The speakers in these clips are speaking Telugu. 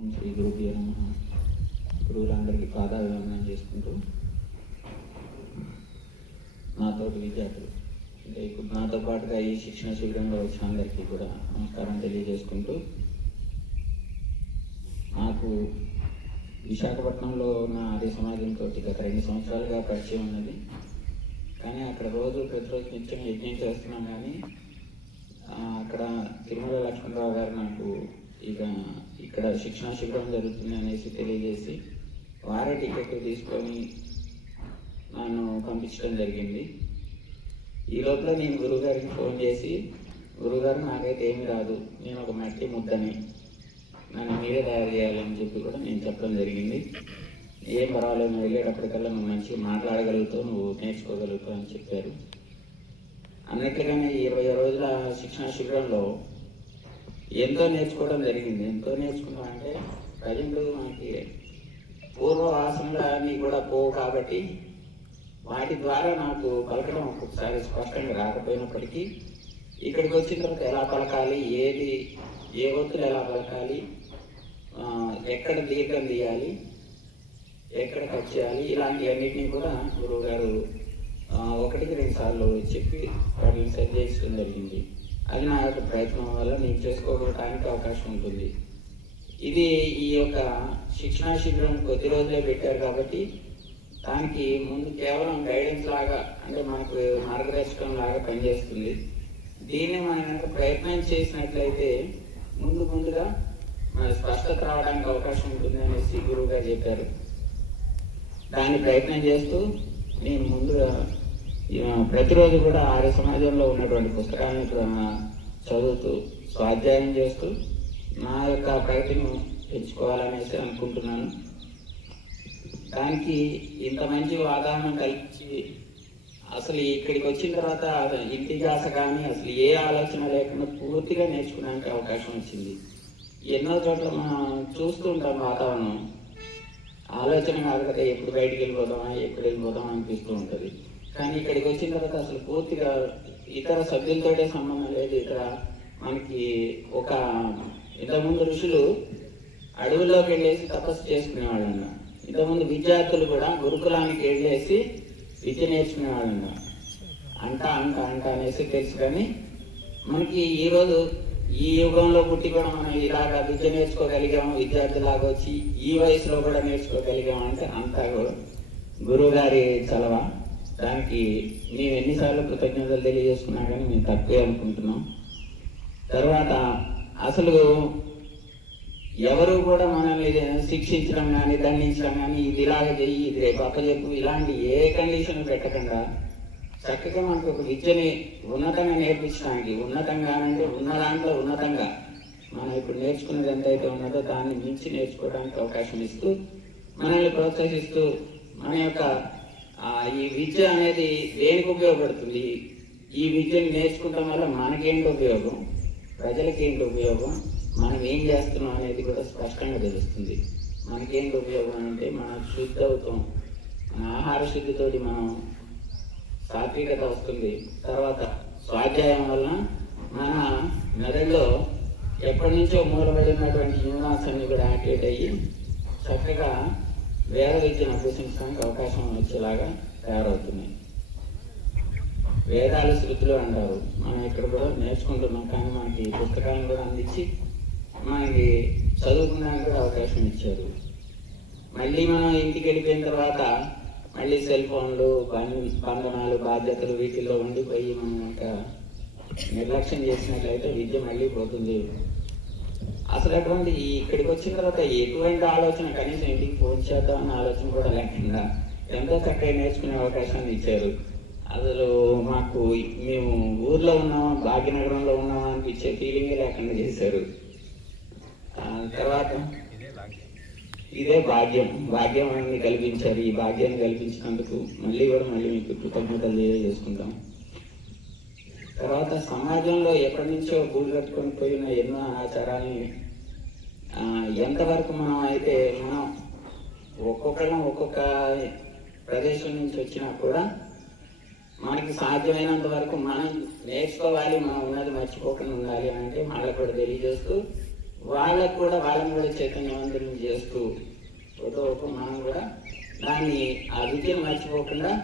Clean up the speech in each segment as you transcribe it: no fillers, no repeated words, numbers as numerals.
శ్రీ గురుభ్యో నమః. గురువులందరికీ పాదాభివందనం చేసుకుంటూ నాతోటి విద్యార్థులు అంటే ఇప్పుడు నాతో పాటుగా ఈ శిక్షణ శిబిరంలో వచ్చిన అందరికీ కూడా నమస్కారం తెలియజేసుకుంటూ, నాకు విశాఖపట్నంలో ఉన్న ఆర్య సమాజంతో గత 2 సంవత్సరాలుగా పరిచయం ఉన్నది. కానీ అక్కడ ప్రతిరోజు నిత్యం యజ్ఞం చేస్తున్నాం. కానీ అక్కడ తిరుమల లక్ష్మణరావు గారు నాకు ఇక్కడ శిక్షణ శిబిరం జరుగుతుంది అనేసి తెలియజేసి వారే టికెట్ తీసుకొని నన్ను పంపించడం జరిగింది. ఈ లోపల నేను గురువుగారికి ఫోన్ చేసి, గురువుగారు నాకైతే ఏమీ రాదు, నేను ఒక మట్టి ముద్దని, నన్ను మీరే తయారు చేయాలని చెప్పి కూడా నేను చెప్పడం జరిగింది. ఏం పర్వాలేదు, నువ్వు వెళ్ళేటప్పటికల్లా నువ్వు మంచిగా మాట్లాడగలుగుతావు, నువ్వు నేర్చుకోగలుగుతావు అని చెప్పారు. అన్నట్లుగానే 20 రోజుల శిక్షణ శిబిరంలో ఎంతో నేర్చుకోవడం జరిగింది. ఎంతో నేర్చుకున్నాం అంటే ప్రజెంట్ మనకి పూర్వ వాసనలన్నీ కూడా పోవు కాబట్టి వాటి ద్వారా నాకు పలకడం ఒక్కొక్కసారి స్పష్టంగా రాకపోయినప్పటికీ ఇక్కడికి వచ్చిన తర్వాత ఎలా పలకాలి, ఏ ఒత్తులు ఎలా పలకాలి, ఎక్కడ దీర్ఘం తీయాలి, ఎక్కడ కట్ చేయాలి, ఇలాంటివన్నిటినీ కూడా గురువు గారు 1-2 సార్లు చెప్పి వాటిని సెట్ చేయడం జరిగింది. అది నా యొక్క ప్రయత్నం వల్ల నేను చేసుకోవడానికి అవకాశం ఉంటుంది. ఇది ఈ యొక్క శిక్షణా శిబిరం కొద్ది రోజులే పెట్టారు కాబట్టి దానికి ముందు కేవలం గైడెన్స్ లాగా, అంటే మనకు మార్గదర్శకం లాగా పనిచేస్తుంది. దీన్ని మనం ప్రయత్నం చేసినట్లయితే ముందుగా మన స్పష్టత రావడానికి అవకాశం ఉంటుంది అనేసి గురువు గారు చెప్పారు. దాన్ని ప్రయత్నం చేస్తూ నేను ముందుగా ప్రతిరోజు కూడా ఆర్య సమాజంలో ఉన్నటువంటి పుస్తకాలను చదువుతూ స్వాధ్యాయం చేస్తూ నా యొక్క ప్రగతిని పెంచుకోవాలనేసి అనుకుంటున్నాను. దానికి ఇంత మంచి వాతావరణం కల్పించి అసలు ఇక్కడికి వచ్చిన తర్వాత ఇంటి జాస కానీ అసలు ఏ ఆలోచన లేకుండా పూర్తిగా నేర్చుకోవడానికి అవకాశం వచ్చింది. ఎన్నో చోట్ల మనం చూస్తూ ఉంటాం వాతావరణం, ఆలోచన కాకపోతే ఎప్పుడు బయటికి వెళ్ళిపోదామా అనిపిస్తూ ఉంటుంది. కానీ ఇక్కడికి వచ్చిన తర్వాత అసలు పూర్తిగా ఇతర సభ్యులతోటే సంబంధం లేదు. ఇక్కడ మనకి ఇంతకుముందు ఋషులు అడవుల్లోకి వెళ్ళేసి తపస్సు చేసుకునేవాళ్ళంగా, ఇంతకుముందు విద్యార్థులు కూడా గురుకులానికి వెళ్ళేసి విద్య నేర్చుకునేవాళ్ళంగా. అంట అనేసి తెలుసు. కానీ మనకి ఈరోజు ఈ యుగంలో పుట్టి కూడా మనం ఇలాగా విద్య నేర్చుకోగలిగాము, విద్యార్థులాగా వచ్చి ఈ వయసులో కూడా నేర్చుకోగలిగాము అంటే అంతా కూడా గురువు గారి చలవ. దానికి మేము ఎన్నిసార్లు కృతజ్ఞతలు తెలియజేసుకున్నా కానీ మేము తక్కువే అనుకుంటున్నాం. తర్వాత అసలు ఎవరు కూడా మనల్ని శిక్షించడం కానీ దండించడం కానీ ఇది ఇలాగే చెయ్యి, ఇది రేపు అప్పచెప్పు, ఇలాంటి ఏ కండిషన్ పెట్టకుండా చక్కగా మనకు ఒక విద్యని ఉన్నతంగా నేర్పించడానికి, ఉన్నతంగానంటే ఉన్న దాంట్లో ఉన్నతంగా మనం ఇప్పుడు నేర్చుకునేది ఎంతైతే ఉన్నదో దాన్ని మించి నేర్చుకోవడానికి అవకాశం ఇస్తూ మనల్ని ప్రోత్సహిస్తూ మన యొక్క ఈ విద్య అనేది దేనికి ఉపయోగపడుతుంది, ఈ విద్యను నేర్చుకోవడం వల్ల మనకేంటి ఉపయోగం, ప్రజలకి ఏంటి ఉపయోగం, మనం ఏం చేస్తున్నాం అనేది కూడా స్పష్టంగా తెలుస్తుంది. మనకేంటి ఉపయోగం అంటే మనం శుద్ధి అవుతాం, మన ఆహార శుద్ధితోటి మనం సాత్వికత వస్తుంది. తర్వాత స్వాధ్యాయం వల్ల మన మెదడులో ఎప్పటి నుంచో మూలబడినటువంటి న్యూరాన్స్ అన్ని కూడా యాక్టివేట్ అయ్యి చక్కగా వేద విద్యను అభ్యసించడానికి అవకాశం వచ్చేలాగా తయారవుతున్నాయి. వేదాలు శృతులు అంటారు, మనం ఇక్కడ కూడా నేర్చుకుంటున్నాం. కానీ మనకి పుస్తకాలను కూడా అందించి మనకి చదువుకోవడానికి కూడా అవకాశం ఇచ్చారు. మళ్ళీ మనం ఇంటికి వెళ్ళిపోయిన తర్వాత మళ్ళీ సెల్ ఫోన్లు, బంధనాలు, బాధ్యతలు వీటిల్లో ఉండిపోయి మనం ఇంకా నిర్లక్ష్యం చేసినట్లయితే విద్య మళ్ళీ పోతుంది. అసలు అటువంటి ఇక్కడికి వచ్చిన తర్వాత ఎటువంటి ఆలోచన, కనీసం ఇంటికి ఫోన్ చేద్దాం అన్న ఆలోచన కూడా లేకుండా ఎంతో చక్కగా నేర్చుకునే అవకాశాన్ని ఇచ్చారు. అసలు మేము ఊర్లో ఉన్నామా, భాగ్యనగరంలో ఉన్నామా అనిపించే ఫీలింగే లేకుండా చేశారు. తర్వాత ఇదే భాగ్యం అని కల్పించారు. ఈ భాగ్యాన్ని కల్పించినందుకు మళ్ళీ మీకు కృతజ్ఞతలు తెలియజేసుకుంటాం. తర్వాత సమాజంలో ఎప్పటి నుంచో గూడు కట్టుకొని పోయిన ఎన్నో ఆచారాలని ఎంతవరకు మనం ఒక్కొక్క ప్రదేశం నుంచి వచ్చినా కూడా మనకి సాధ్యమైనంత వరకు మనం నేర్చుకోవాలి, మనం ఉన్నది మర్చిపోకుండా ఉండాలి అంటే వాళ్ళకు కూడా తెలియజేస్తూ వాళ్ళని కూడా చైతన్యవంతులను చేస్తూ మనం కూడా దాన్ని ఆ విద్యను మర్చిపోకుండా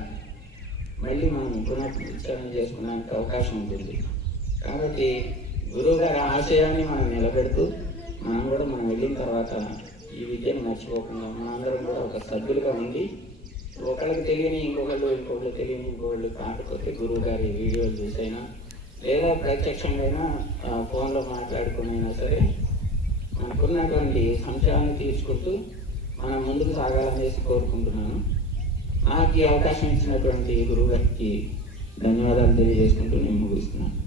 మళ్ళీ మనం పునరుచ్చారణ చేసుకోవడానికి అవకాశం ఉంటుంది. కాబట్టి గురువు గారి ఆశయాన్ని మనం నిలబెడుతూ మనం వెళ్ళిన తర్వాత ఈ విద్యను మర్చిపోకుండా మనందరం కూడా ఒక సభ్యులుగా ఉండి ఒకళ్ళకి తెలియని ఇంకొకళ్ళు తెలియని ఇంకొకళ్ళు కాకపోతే గురువు గారి వీడియోలు చూసైనా లేదా ప్రత్యక్షంగా ఫోన్లో మాట్లాడుకునైనా సరే మనకున్నటువంటి సంశయాన్ని తీసుకుంటూ మనం ముందుకు సాగాలనేసి కోరుకుంటున్నాను. నాకు ఈ అవకాశం ఇచ్చినటువంటి గురువు గారికి ధన్యవాదాలు తెలియజేసుకుంటూ నేను ముగిస్తున్నాను.